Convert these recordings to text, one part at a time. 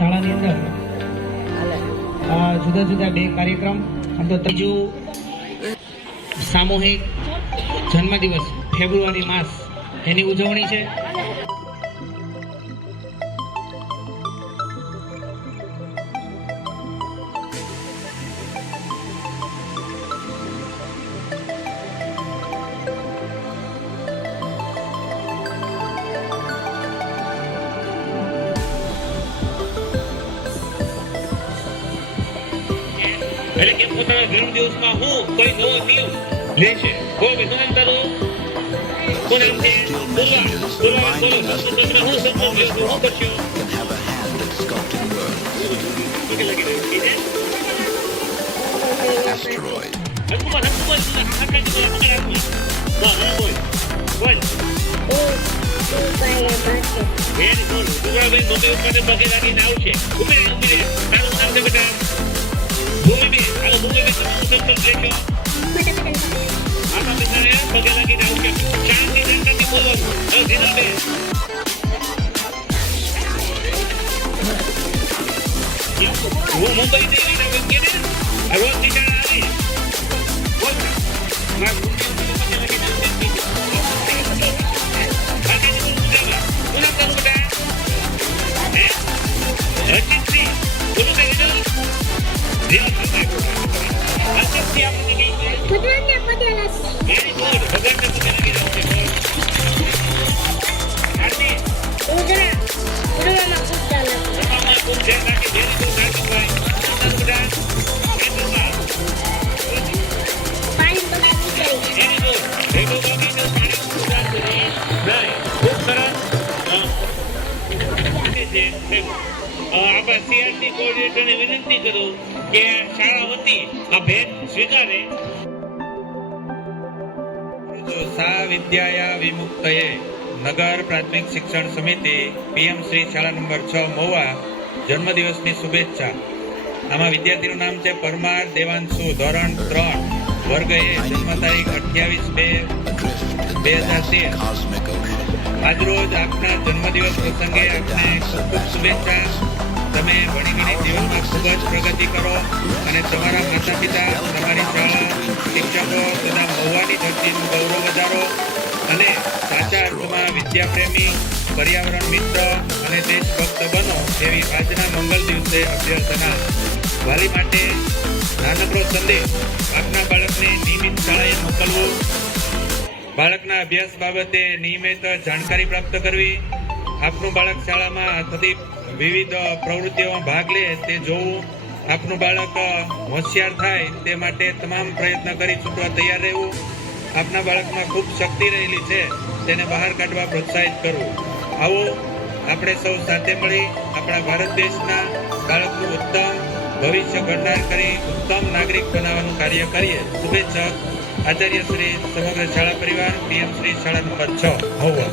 શાળાની અંદર જુદા જુદા બે કાર્યક્રમ તો ત્રીજું સામૂહિક જન્મદિવસ ફેબ્રુઆરી માસ એની ઉજવણી છે. એટલે કે પોતાના જન્મદિવસમાં હું કોઈ નવો નિયમ લે છે. કોઈ વિધાન કરો કોણ નામ છે બોલવા બોલો હું સંપૂર્ણ લ્યો છું હું કરશું Asteroid. હકુમત આખા જીવન પકડ બોલ વેરી ગુડ. ગુજરાતભાઈ મોટી ઉત્પાદન પગે લાગીને આવશે. ઉભી રહે તારું નામ છે બેટા ભૂમિ આ ભૂમિ સંકલ્પ લેજો. આમાં બિચારે પગે લાગીને આવશે. શાંતિ શાંતિ બોલવાનું. હવે ધીરજભાઈ હું મુંબઈ જઈ રહ્યા વ્યક્તિ ને રોજ નિશાળ આવી બોલ ના ભૂમિ પગે લાગીને આવશે. બાકી બોલ ગુજરાતમાં શું નામ તારું બેટા હર્ષિતસિંહ બોલું કઈ દીધું વેરી ગુડ. ભગવાનને પગે લાગી જાવ છે. આરતી ખૂબ ધ્યાન રાખી વેરી ગુડ નાટકભાઈ બેટા વેરી ગુડ. ભેગો બાબીનો પાણી ઉધાર કરી નહીં ખૂબ સરસ છે. આપણા સીઆરસી કોઓર્ડિનેટરને વિનંતી કરું કે શાળા વતી આ ભેટ સ્વીકારે. સા વિદ્યાયા વિમુક્તયે નગર પ્રાથમિક શિક્ષણ સમિતિ પીએમ શ્રી શાળા નંબર 6 મહુવા જન્મદિવસની શુભેચ્છા. આમાં વિદ્યાર્થીનું નામ છે પરમાર દેવાંશુ, ધોરણ 3, વર્ગ એ, જન્મ તારીખ 28/2/2013. આજરોજ આપના જન્મદિવસ પ્રસંગે આપને ખૂબ ખૂબ શુભેચ્છા. તમે ભણી ગણી જીવનમાં ખૂબ જ પ્રગતિ કરો અને તમારા માતા પિતા, તમારી શાળા, શિક્ષકો તથા મહુવાની ધરતીનું ગૌરવ વધારો અને સાચા અર્થમાં વિદ્યાપ્રેમી, પર્યાવરણ મિત્ર અને દેશભક્ત બનો એવી આજના મંગલ દિવસે અભ્યર્થના. વાલી માટે નાનકડો સંદેશ. આપના બાળકને નિયમિત શાળાએ મોકલવું, બાળકના અભ્યાસ બાબતે નિયમિત જાણકારી પ્રાપ્ત કરવી, આપનું બાળક શાળામાં થતી વિવિધ પ્રવૃત્તિઓમાં ભાગ લે તે જોવું, આપનું બાળક હોશિયાર થાય તે માટે તમામ પ્રયત્ન કરી છૂટવા તૈયાર રહેવું, આપના બાળકમાં ખૂબ શક્તિ રહેલી છે તેને બહાર કાઢવા પ્રોત્સાહિત કરવું. આવો આપણે સૌ સાથે મળી આપણા ભારત દેશના બાળકનું ઉત્તમ ભવિષ્ય ઘડનાર કરી ઉત્તમ નાગરિક બનાવવાનું કાર્ય કરીએ. શુભેચ્છક આચાર્ય શ્રી, સમગ્ર શાળા પરિવાર, પીએમ શ્રી શાળા number 6 Mahuva.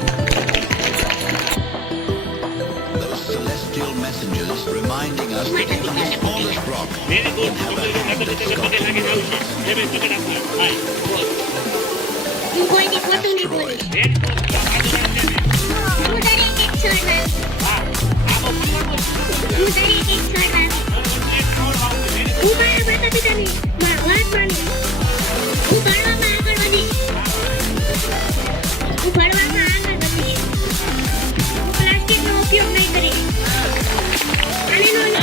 Celestial messengers reminding us that even the smallest rock very good. can have a hand that પગે લાગીને આવશે. એ ભાઈ પકડ આપો. હાય બોલ asteroid. Very good. હા આવો ઉપયોગ નહીં કરી પાણીનો બગાડ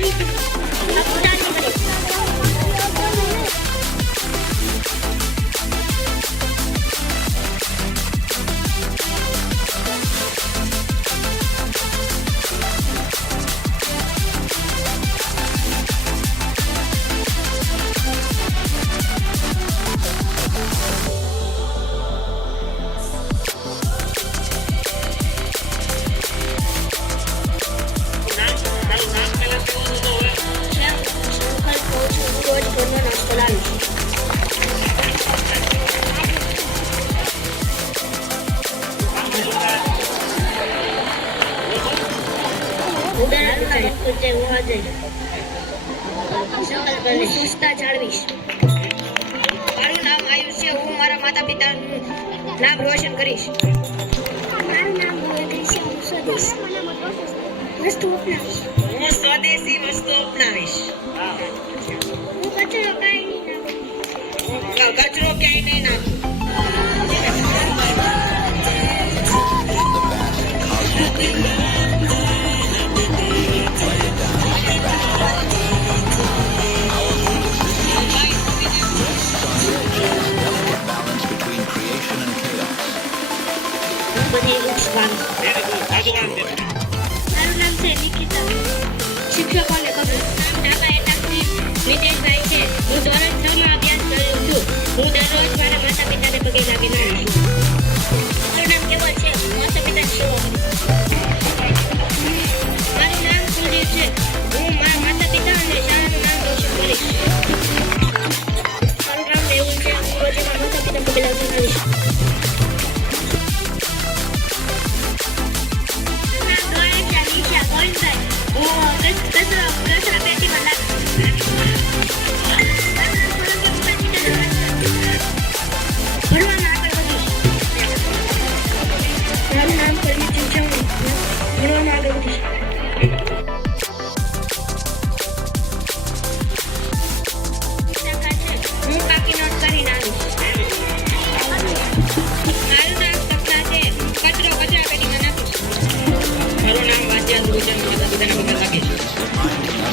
નહીં કરી. સુસ્તા જાળવીશ. મારું નામ આયુષ છે. હું મારા માતા પિતાનું નામ રોશન કરીશ. મારું નામ ગોવિંદ છે. હું સ્વદેશ વસ્તુ અપનાવીશ. હું સ્વદેશી વસ્તુ અપનાવીશ. હું કચરો કાઢી નાખું. કચરો ક્યાંય નહીં નાખું. Delicate balance between creation and chaos. હું બધી વૃક્ષ વાવીશ. Very good. સાધુવાન છે. મારું નામ છે નિકિતા. શિક્ષકોને કહું. નામ ડાબા એટાકથી નિતેશભાઈ છે. હું ધોરણ 6 માં અભ્યાસ કરું છું. હું દરરોજ મારા માતા પિતાને પગે લાગીને આવું છું. મારું નામ કેવલ છે. હું માતા પિતાની સેવા કરું. મારું નામ સુધીર છે. હું મારા માતા પિતા અને શાળાનું નામ રોશન કરીશ. મારું નામ મેહુલ છે. હું રોજ મારા માતા પિતા પગે લાગીને આવીશ.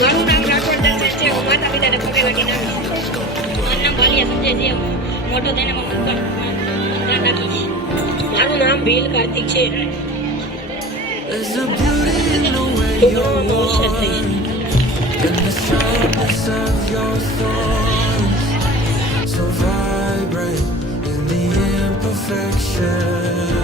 મારું નામ રાઠોડ દર્શન છે. હું માતા પિતાને પગે લાગીને આવીશ. મારું નામ વાલિયા સંજય છે. મોટો થઈને ધ્યાન રાખીશ. મારું નામ ભીલ કાર્તિક છે. There's a beauty in the way you walk, in the sharpness of your thoughts, so vibrant in the imperfection.